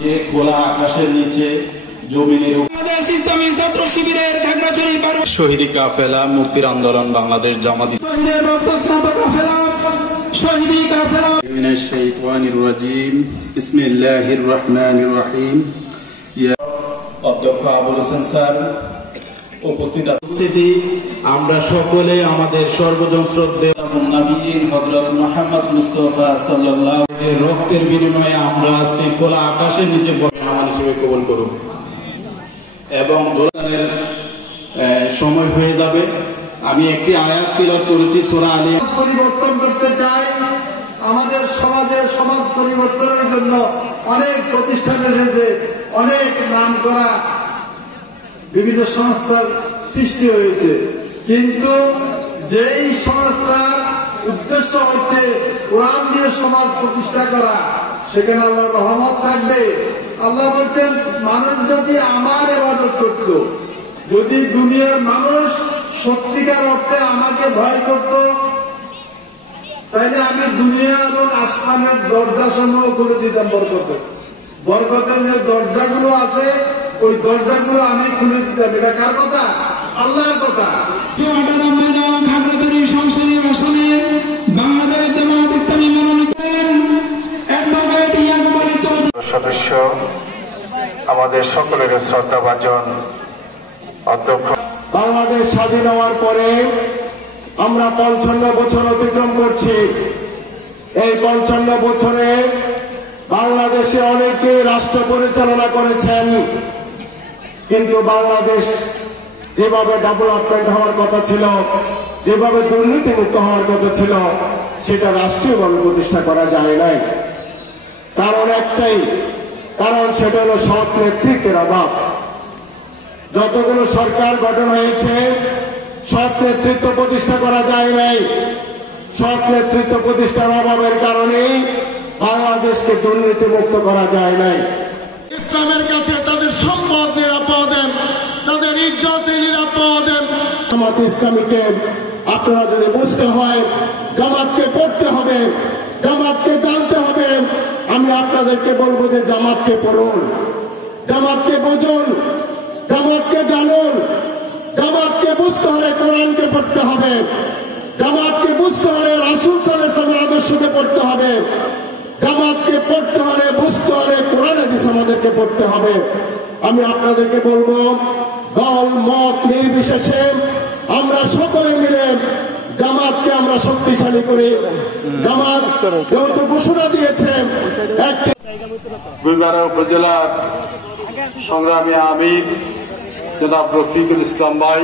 যে খোলা আকাশের নিচে জমিনের বাংলাদেশ ইসলামী ছাত্র শিবিরের খাগড়াছড়ি শহীদ কাফেলা মুক্তির আন্দোলন বাংলাদেশ জামাত শহীদের রক্তস্নাত কাফেলা শহীদ কাফেলা মিনাশ শাইতানির রাজিম বিসমিল্লাহির রহমানির রহিম। অধ্যক্ষ আবুল হোসেন স্যার উপস্থিতি, আমরা সকলে আমাদের সর্বজন শ্রদ্ধেয় নবীন হযরত মুহাম্মদ মুস্তাফা সাল্লাল্লাহু আলাইহি রক্তের বিনিময়ে আমরা আজকে খোলা আকাশের নিচে মেহমান হিসেবে কবুল করুন এবং দোলানের সময় হয়ে যাবে। আমি একটি আয়াত তিলাওয়াত করেছি সূরা আলী। পরিবর্তন করতে চাই, আমাদের সমাজের সমাজ পরিবর্তনের জন্য অনেক প্রতিষ্ঠান এসেছে, অনেক নাম করা বিভিন্ন সংস্থার সৃষ্টি হয়েছে, কিন্তু যেই সংস্থার উদ্দেশ্য হচ্ছে কোরআন দিয়ে সমাজ প্রতিষ্ঠা করা, সেখানে আল্লাহর রহমত থাকবে। আল্লাহ বলছেন, মানুষ যদি আমার ইবাদত করত, যদি দুনিয়ার মানুষ সত্যিকার অর্থে আমাকে ভয় করত, তাইলে আমি দুনিয়া এবং আসমানের দরজা সমূহ খুলে দিতাম। বরকতের যে দরজাগুলো আছে, ওই দরজাগুলো আমি খুলে দিতাম। এটা কার কথা? আল্লাহর কথা। খাগড়াছড়ি সংসদীয় আসনে বাংলাদেশ জামাত ইসলামী মনোনীত অ্যাডভোকেট ইয়াকুব আলী চৌধুরী সদস্য, আমাদের সকলের শ্রদ্ধাভাজন অধ্যক্ষ। বাংলাদেশ স্বাধীন হওয়ার পরে আমরা 55 বছর অতিক্রম করছি। এই 55 বছরে বাংলাদেশে অনেকে রাষ্ট্র পরিচালনা করেছেন, কিন্তু বাংলাদেশ যেভাবে ডেভেলপমেন্ট হওয়ার কথা ছিল, যেভাবে দুর্নীতিমুক্ত হওয়ার কথা ছিল, সেটা রাষ্ট্রীয়ভাবে প্রতিষ্ঠা করা যায় নাই। কারণ একটাই, কারণ সেটা হলো সৎ নেতৃত্বের অভাব। যতগুলো সরকার গঠন হয়েছে, সৎ নেতৃত্ব প্রতিষ্ঠা করা যায় নাই। সৎ নেতৃত্ব প্রতিষ্ঠার অভাবের কারণেই বাংলাদেশকে দুর্নীতিমুক্ত করা যায় নাই। ইসলামের কাছে তাদের সম্পদ নিরাপদ, তাদের ইজ্জত নিরাপদ। জামাত ইসলামীকে আপনারা যদি বুঝতে হয়, জামাতকে পড়তে হবে, জামাতকে জানতে হবে। আমি আপনাদেরকে বলবো যে জামাতকে পড়ুন, জামাতকে বুঝুন, জামাতকে জানুন। জামাতকে বুঝতে হলে কোরআনকে পড়তে হবে, জামাতকে বুঝতে হলে রাসূল সাল্লাল্লাহু আলাইহি ওয়াসাল্লামের আদর্শকে পড়তে হবে, জামাতকে পড়তে হলে বুঝতে হলে কোরআন হাদিস আমাদেরকে পড়তে হবে। আমি আপনাদেরকে বলবো, দল মত নির্বিশেষে আমরা সকলে মিলে জামাতকে আমরা শক্তিশালী করি। জামাত যেহেতু ঘোষণা দিয়েছে, গুলবারা উপজেলার সংগ্রামী আমির জনাব রফিকুল ইসলাম ভাই,